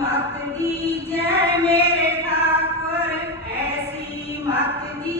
मत दी जय मेरे ठाकुर ऐसी मत दी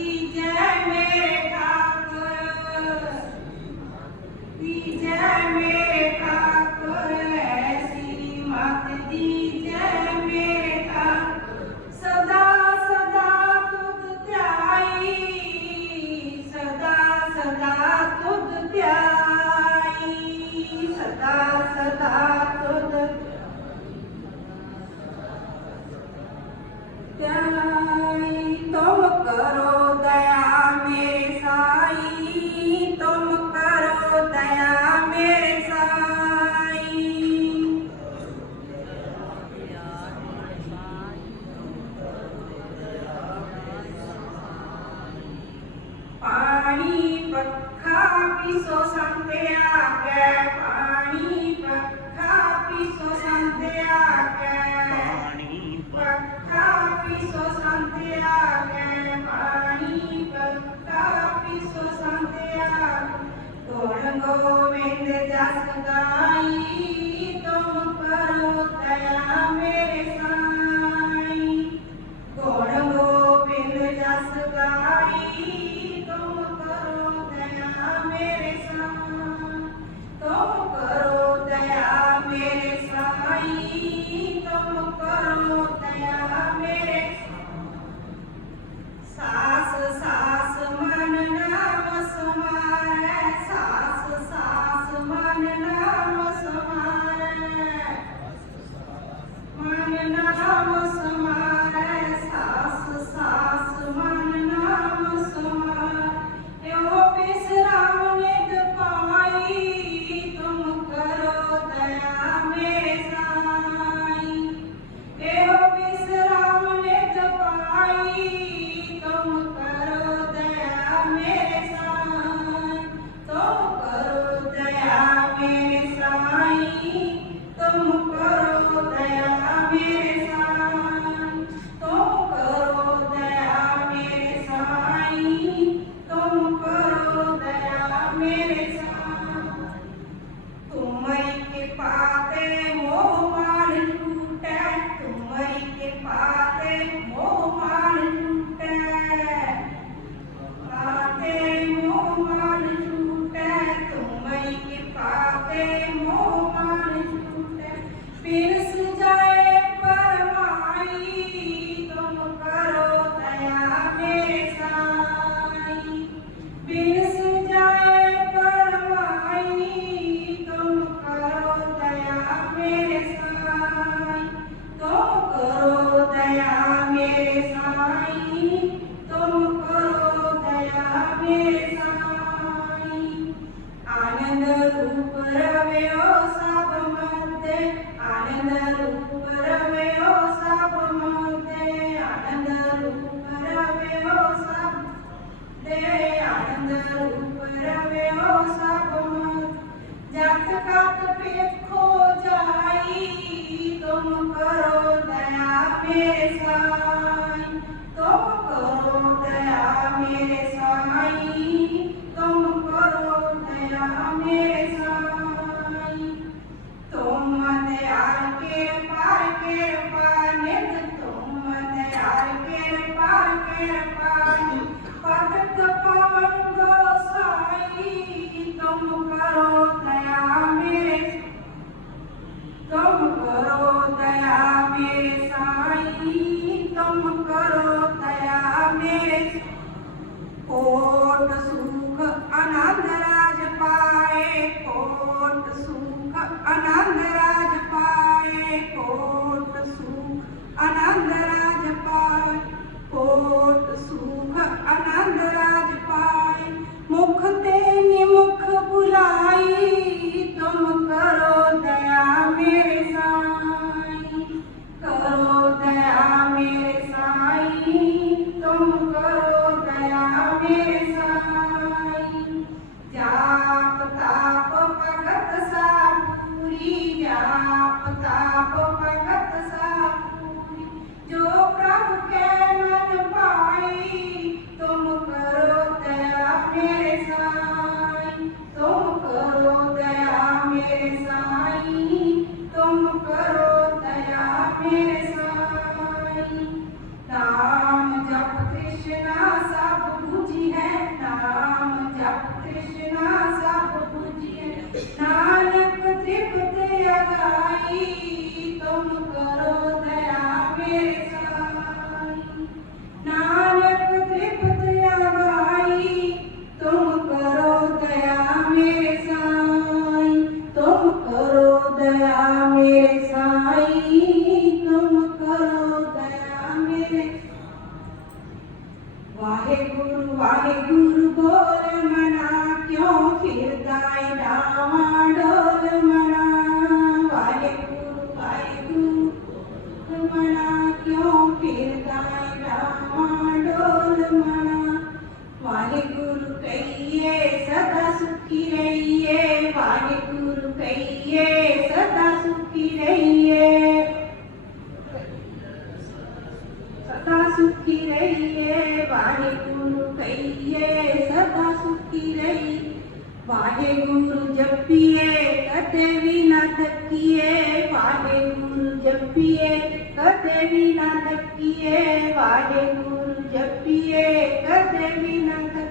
abençoe. Bye. more. ਮੇਰੇ ਸਾਈ ਤੁਮ ਕਰੋ ਦਇਆ ਮੇਰੇ ਸਾਈ ਤੁਮ ਕਰੋ ਦਇਆ ਮੇਰੇ ਸਾਈ ਤੁਮ ਦਇਆ ਕੇ ਪਾਰ ਕੇ ਪਾਨਿਤ ਤੁਮ ਦਇਆ ਕੇ ਪਾਰ ਕੇ ਪਾਨੀ ਪਤਕ 青春の रहिए वाहेगुरु कहिए, सदा सुखी रहिए। सदा सुखी रहिए, वाहेगुरु कहिए, सदा सुखी रही वाहे वाहेगुरु जपिए कदे भी ना थकिए। वाहे वाहेगुरु जपिए कदे भी ना थकिए। वाहे वाहेगुरु जपिए कदे भी ना थकिए।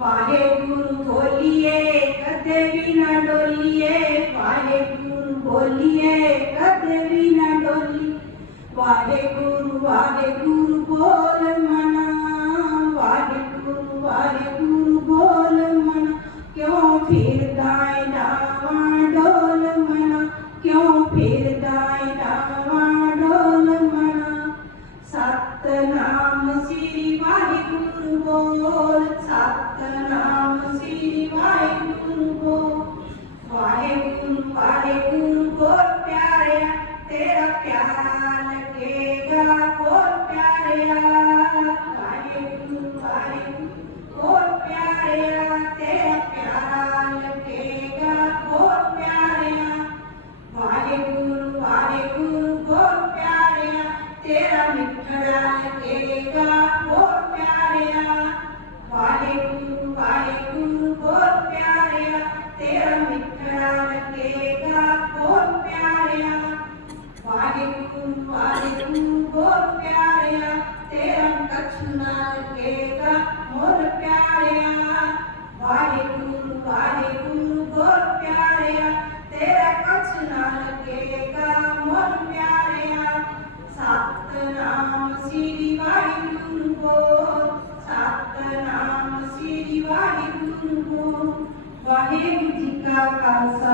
वाहे गुरु बोलिए कदे भी न डोलिए। पाहे गुरु बोलिए कदे भी न डोली। वाहे गुरु वाहे गुरु। तेरा प्यार लगेगा बहुत प्यारा वाले गुरु वाले बहुत प्यारा तेरा प्यार लगेगा बहुत प्यारा वाले गुरु वाले गुरु बहुत प्यारा तेरा मोर प्यारिया तेरा कछुना केगा मोर प्यारिया वाहे गुरु वाहे गुरु मोर प्यारिया तेरा कछुना केगा मोर प्यारिया सतनाम श्री वाहे गुरु को सतनाम श्री वाहे गुरु को। वाहे जी का खालसा।